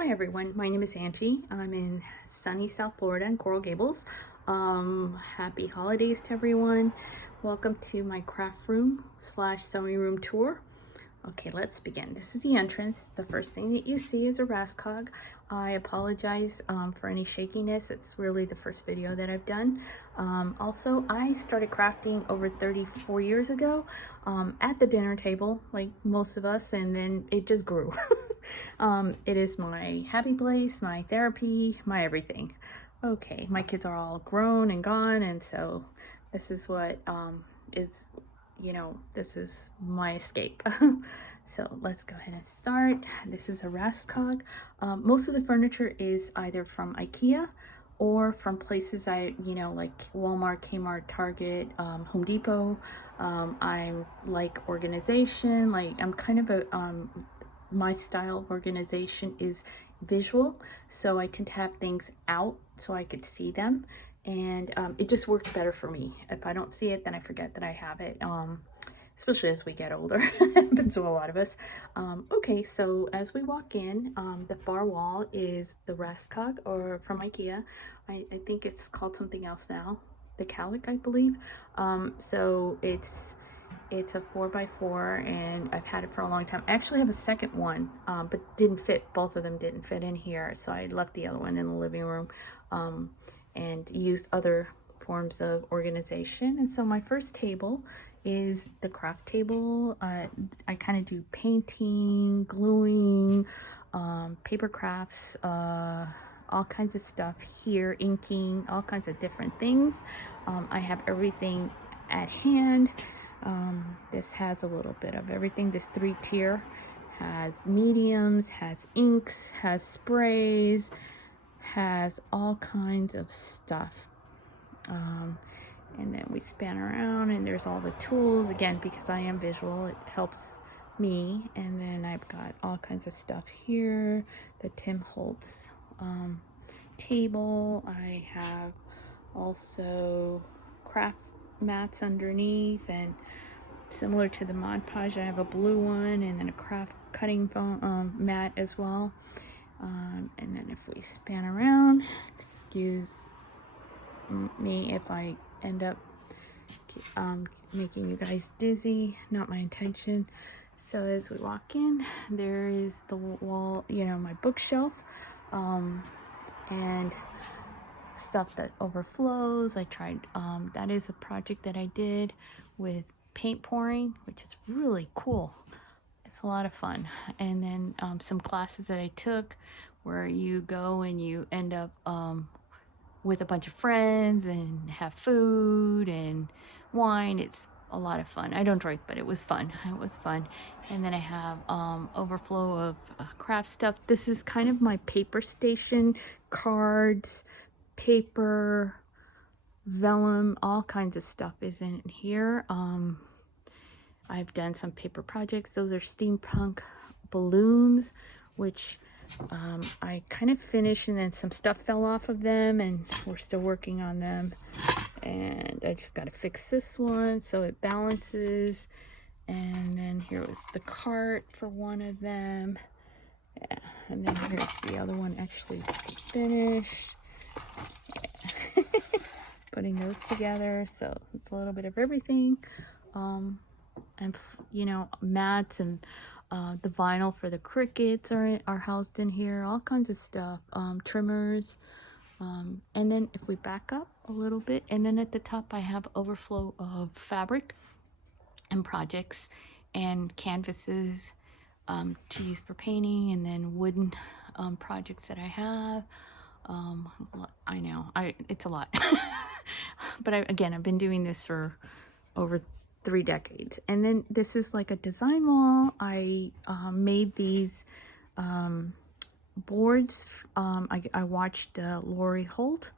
Hi everyone, my name is Angie. I'm in sunny South Florida in Coral Gables. Happy holidays to everyone. Welcome to my craft room slash sewing room tour. Okay, let's begin. This is the entrance. The first thing that you see is a Raskog. I apologize for any shakiness. It's really the first video that I've done. Also, I started crafting over 34 years ago at the dinner table, like most of us, and then it just grew. It is my happy place, my therapy, my everything. Okay, my kids are all grown and gone, and so this is what is, this is my escape. So let's go ahead and start. This is a Raskog. Most of the furniture is either from IKEA or from places like Walmart, Kmart, Target, Home Depot. I'm like organization, like I'm kind of a, my style of organization is visual. So I tend to have things out so I could see them. And it just works better for me. If I don't see it, then I forget that I have it. Especially as we get older. It happens to a lot of us. Okay, so as we walk in, the far wall is the Raskog, or from IKEA. I think it's called something else now. The Calic, I believe. So it's a 4x4 and I've had it for a long time. I actually have a second one, but didn't fit. Both of them didn't fit in here. So I left the other one in the living room and used other forms of organization. And so my first table is the craft table. I kind of do painting, gluing, paper crafts, all kinds of stuff here, inking, all kinds of different things. I have everything at hand. This has a little bit of everything. This 3-tier has mediums, has inks, has sprays, has all kinds of stuff. And then we span around and there's all the tools. Again, because I am visual, it helps me. And then I've got all kinds of stuff here. The Tim Holtz table. I have also craft mats underneath, and similar to the Mod Podge, I have a blue one and then a craft cutting foam mat as well. And then if we span around, excuse me if I end up making you guys dizzy, not my intention. So as we walk in, there is the wall, my bookshelf, and stuff that overflows. I tried, that is a project that I did with paint pouring, which is really cool. It's a lot of fun. And then some classes that I took where you go and you end up with a bunch of friends and have food and wine. It's a lot of fun. I don't drink, but it was fun. It was fun. And then I have overflow of craft stuff. This is kind of my paper station, cards, paper, vellum, all kinds of stuff is in here. I've done some paper projects. Those are steampunk balloons, which I kind of finished, and then some stuff fell off of them and we're still working on them. And I just got to fix this one so it balances. And then here was the cart for one of them. Yeah. And then here's the other one actually finished. Yeah. Putting those together, so it's a little bit of everything. And mats and the vinyl for the crickets are housed in here, all kinds of stuff, trimmers, and then if we back up a little bit, and then at the top I have overflow of fabric and projects and canvases to use for painting, and then wooden projects that I have. I know it's a lot. But again, I've been doing this for over 3 decades. And then this is like a design wall. I made these boards. I watched Lori Holt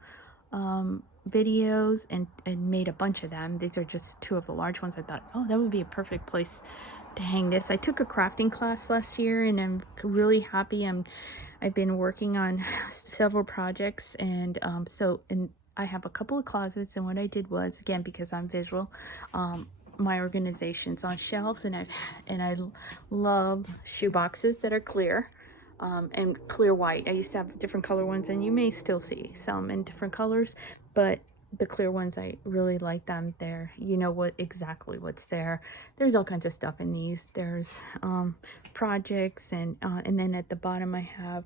videos and made a bunch of them. These are just 2 of the large ones. I thought, oh, that would be a perfect place to hang this. I took a crafting class last year and I'm really happy. I've been working on several projects, and I have a couple of closets, and what I did was, again, because I'm visual, my organization's on shelves, and I love shoe boxes that are clear. and clear white. I used to have different color ones, and you may still see some in different colors, but the clear ones, I really like them. There, you know what exactly what's there. There's all kinds of stuff in these. There's projects, and then at the bottom I have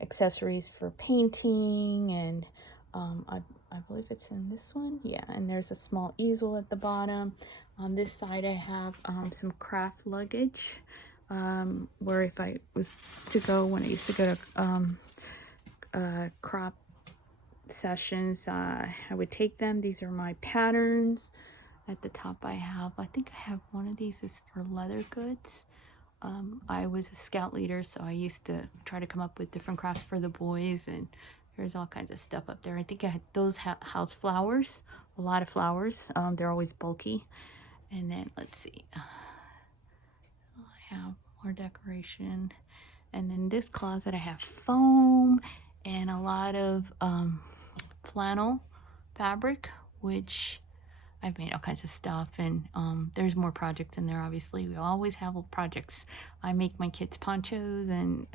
accessories for painting, and I believe it's in this one. Yeah, and there's a small easel at the bottom. On this side I have some craft luggage, where if I was to go, when I used to go to crop sessions, I would take them. These are my patterns. At the top I think I have one of these is for leather goods. I was a scout leader, so I used to try to come up with different crafts for the boys, and there's all kinds of stuff up there. I think I had those house flowers, a lot of flowers. They're always bulky. And then let's see, I have more decoration. And then this closet I have foam and a lot of flannel fabric, which I've made all kinds of stuff, and there's more projects in there. Obviously, we always have projects. I make my kids ponchos, and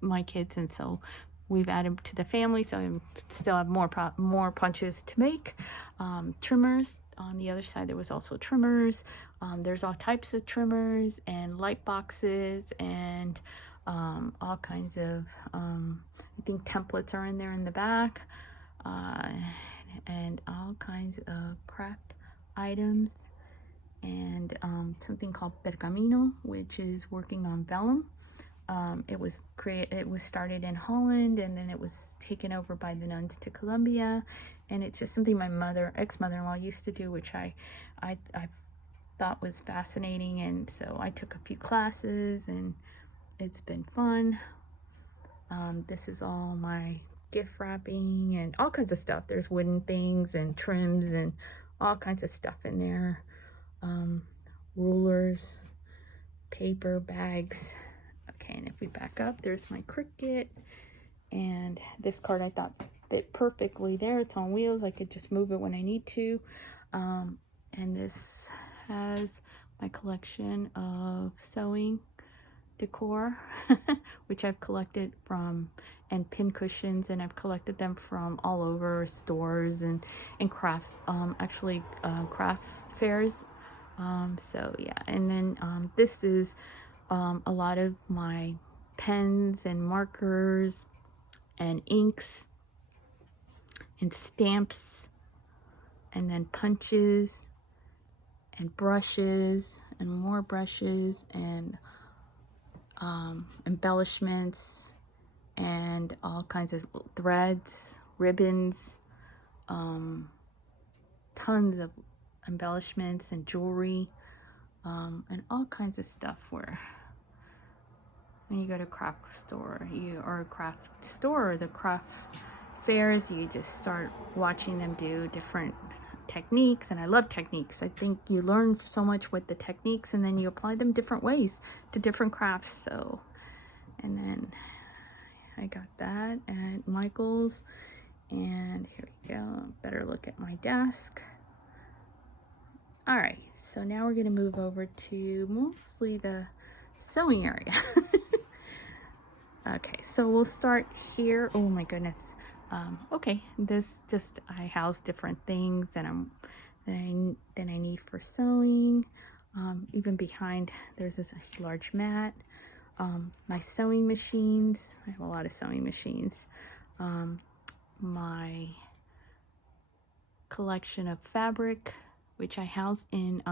my kids, and so we've added to the family. So I still have more ponchos to make. Trimmers on the other side. There was also trimmers. There's all types of trimmers and light boxes, and all kinds of I think templates are in there in the back. And all kinds of craft items, and something called pergamino, which is working on vellum. It was started in Holland, and then it was taken over by the nuns to Colombia, and it's just something my ex-mother-in-law used to do, which I thought was fascinating, and so I took a few classes, and it's been fun. This is all my gift wrapping and all kinds of stuff. There's wooden things and trims and all kinds of stuff in there. Rulers, paper, bags. Okay, and if we back up, there's my Cricut, and this card I thought fit perfectly there. It's on wheels. I could just move it when I need to. And this has my collection of sewing decor, which I've collected from, and pin cushions, and I've collected them from all over stores and craft craft fairs. So yeah, and then this is a lot of my pens and markers and inks and stamps, and then punches and brushes and more brushes, and embellishments, and all kinds of threads, ribbons, tons of embellishments and jewelry, and all kinds of stuff. Where when you go to a craft store, or a craft store, or the craft fairs, you just start watching them do different techniques. And I love techniques. I think you learn so much with the techniques, and then you apply them different ways to different crafts. So, and then I got that at Michael's, and here we go. Better look at my desk. All right, so now we're gonna move over to mostly the sewing area. Okay, so we'll start here. Oh my goodness. Okay, this just, I house different things that I need for sewing. Even behind, there's this large mat. My sewing machines. I have a lot of sewing machines. My collection of fabric, which I house in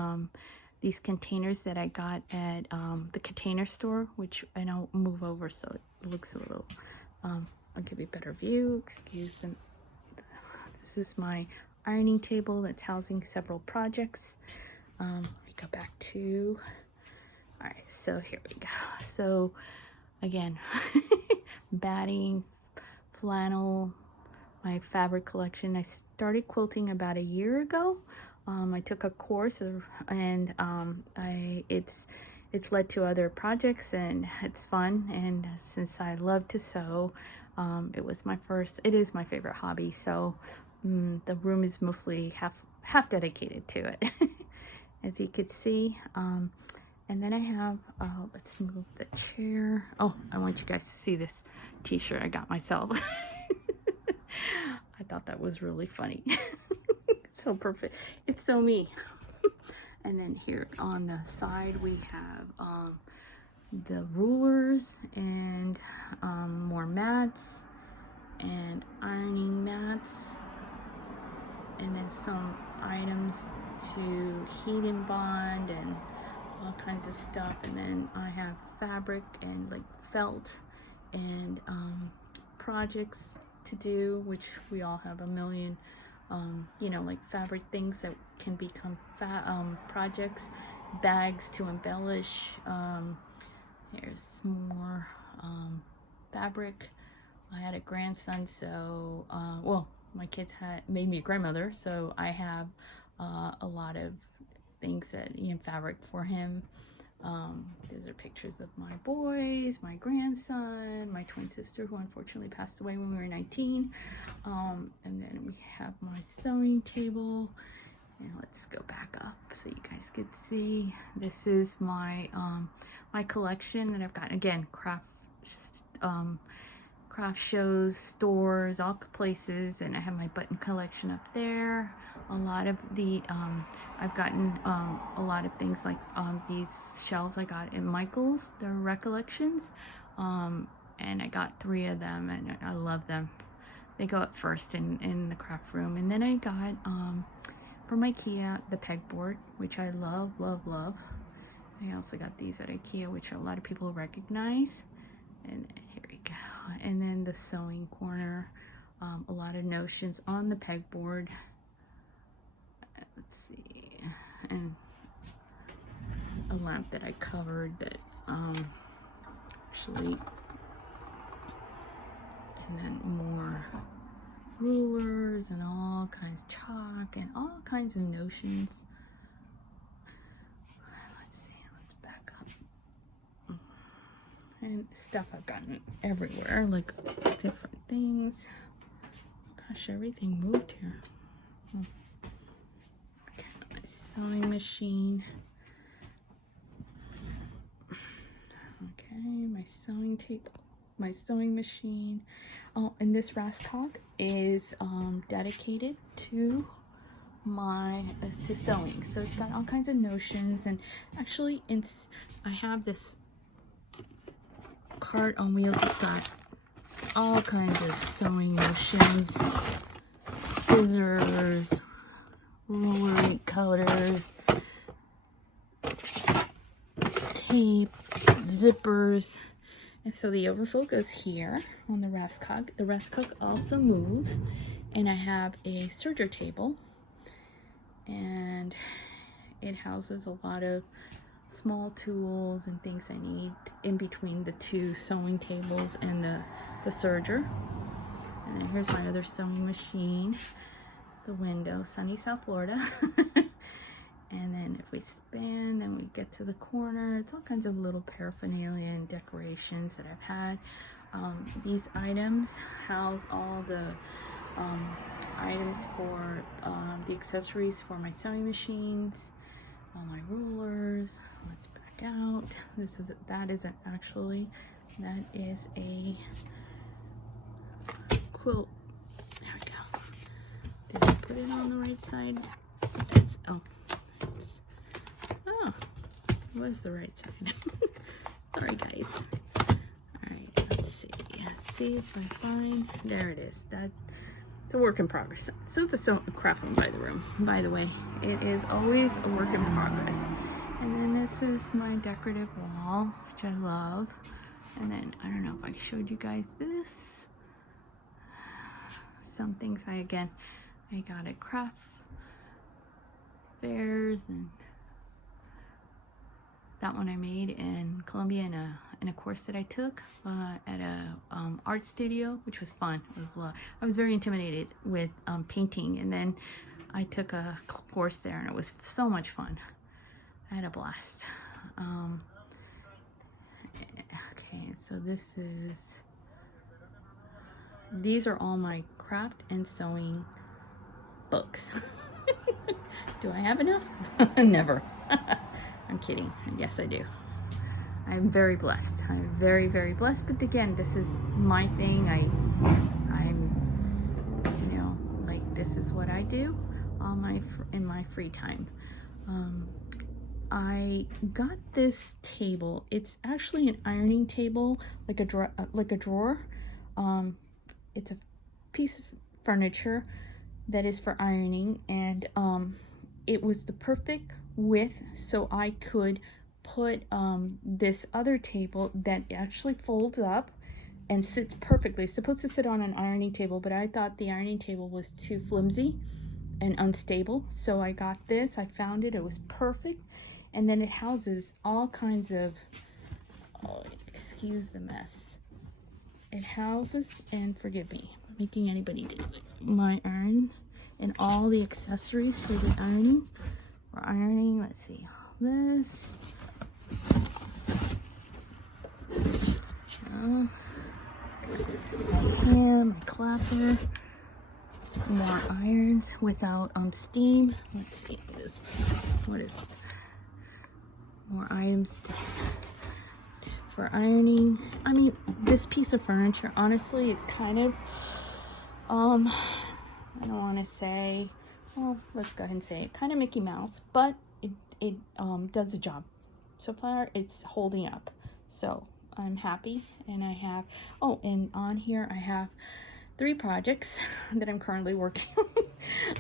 these containers that I got at the Container Store, which, and I'll move over so it looks a little, I'll give you a better view. Excuse them. This is my ironing table that's housing several projects. I go back to, all right, so here we go. So again, batting, flannel, my fabric collection. I started quilting about a year ago. I took a course and it's led to other projects, and it's fun. And since I love to sew, it is my favorite hobby. So the room is mostly half dedicated to it. As you could see, And then I have, let's move the chair. Oh, I want you guys to see this t-shirt I got myself. I thought that was really funny. It's so perfect. It's so me. And then here on the side we have the rulers and more mats and ironing mats, and then some items to heat and bond and all kinds of stuff. And then I have fabric and like felt and projects to do, which we all have a million you know, like fabric things that can become projects, bags to embellish. Here's more fabric. I had a grandson, so well, my kids made me a grandmother, so I have a lot of things that fabric for him. These are pictures of my boys, my grandson, my twin sister who unfortunately passed away when we were 19. And then we have my sewing table. And let's go back up so you guys can see. This is my my collection that I've got. Again, craft shows, stores, all places, and I have my button collection up there. A lot of the I've gotten a lot of things like these shelves I got in Michael's. They're recollections, and I got 3 of them, and I love them. They go up first in the craft room. And then I got from IKEA the pegboard, which I love. I also got these at IKEA, which a lot of people recognize. And here we go. And then the sewing corner, a lot of notions on the pegboard. Let's see, and a lamp that I covered that actually, and then more rulers and all kinds of chalk and all kinds of notions. Let's see, let's back up. And stuff I've gotten everywhere, like different things. Gosh, everything moved here. Okay, my sewing machine. Okay, my sewing tape, my sewing machine. Oh, and this Raskog is dedicated to to sewing. So it's got all kinds of notions, and actually I have this cart on wheels. It's got all kinds of sewing notions, scissors, ruler colors, tape, zippers. And so the overflow goes here on the Raskog. The Raskog also moves, and I have a serger table, and it houses a lot of small tools and things I need in between the 2 sewing tables and the serger. And then here's my other sewing machine, the window, sunny South Florida. And then if we span, then we get to the corner. It's all kinds of little paraphernalia and decorations that I've had. These items house all the items for the accessories for my sewing machines, all my rulers. Let's back out. That is a quilt. There we go. Did I put it on the right side? It was the right side. Sorry guys. Alright, let's see if I find, there it is. It's a work in progress. So it's a craft room by the way. It is always a work in progress. And then this is my decorative wall, which I love. And then I don't know if I showed you guys this. Some things I got at craft fairs, and that one I made in Colombia in a course that I took at a art studio, which was fun. I was very intimidated with painting, and then I took a course there, and it was so much fun. I had a blast. Okay, so these are all my craft and sewing books. Do I have enough? Never. I'm kidding. Yes, I do. I'm very blessed. I'm very, very blessed. But again, this is my thing. I'm, you know, like this is what I do on in my free time. I got this table. It's actually an ironing table, like a drawer. It's a piece of furniture that is for ironing, and it was the perfect width, so I could put this other table that actually folds up and sits perfectly. It's supposed to sit on an ironing table, but I thought the ironing table was too flimsy and unstable, so I got this. I found it. It was perfect. And then it houses all kinds of, oh, excuse the mess. It houses, and forgive me for making anybody do my iron and all the accessories for the ironing. For ironing, let's see, this. My hand, my clapper. More irons without steam. Let's see this. What is this? More items for ironing. I mean, this piece of furniture, honestly, it's kind of I don't want to say, well, let's go ahead and say it, kind of Mickey Mouse, but it does the job. So far, it's holding up. So I'm happy, and I have, oh, and on here I have 3 projects that I'm currently working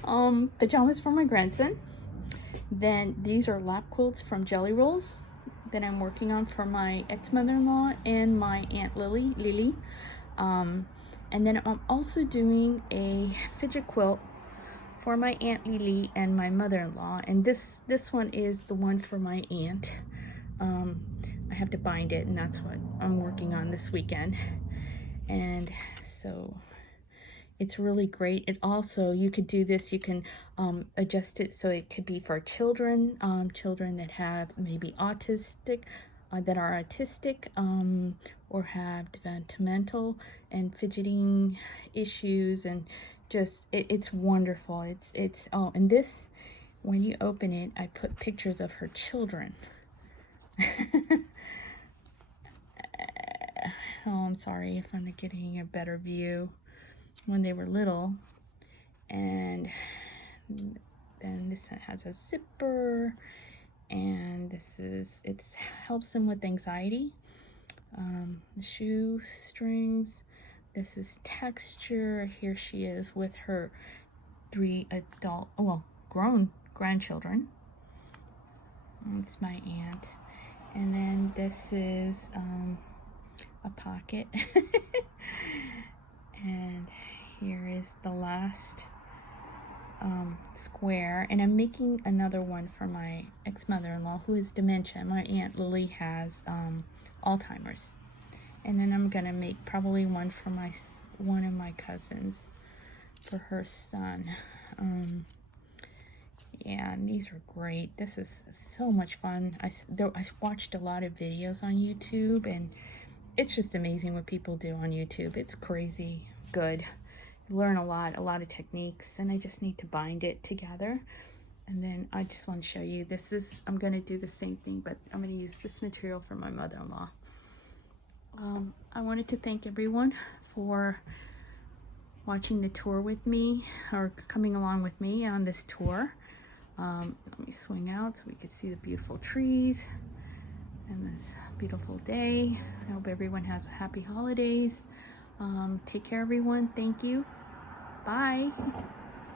on. Pajamas for my grandson. Then these are lap quilts from Jelly Rolls that I'm working on for my ex-mother-in-law and my Aunt Lily. And then I'm also doing a fidget quilt for my Aunt Lily and my mother-in-law. And this one is the one for my aunt. I have to bind it, and that's what I'm working on this weekend. And so it's really great. It also, you could do this, you can adjust it so it could be for children, children that have maybe autistic, that are autistic, or have developmental and fidgeting issues, and just, it's wonderful. It's oh, and this, when you open it, I put pictures of her children. Oh, I'm sorry if I'm not getting a better view. When they were little. And then this has a zipper, and this is, it helps them with anxiety. The shoe strings, this is texture. Here she is with her 3 adult, well, grown grandchildren. It's my aunt. And then this is a pocket. And here is the last square, and I'm making another one for my ex-mother-in-law who has dementia. My Aunt Lily has Alzheimer's. And then I'm gonna make probably one for one of my cousins for her son. Yeah, and these are great. This is so much fun. I watched a lot of videos on YouTube, and it's just amazing what people do on YouTube. It's crazy good. You learn a lot of techniques, and I just need to bind it together. And then I just want to show you, this is, I'm going to do the same thing, but I'm going to use this material for my mother-in-law. I wanted to thank everyone for watching the tour with me, or coming along with me on this tour. Let me swing out so we can see the beautiful trees and this beautiful day. I hope everyone has a happy holidays. Take care, everyone. Thank you. Bye.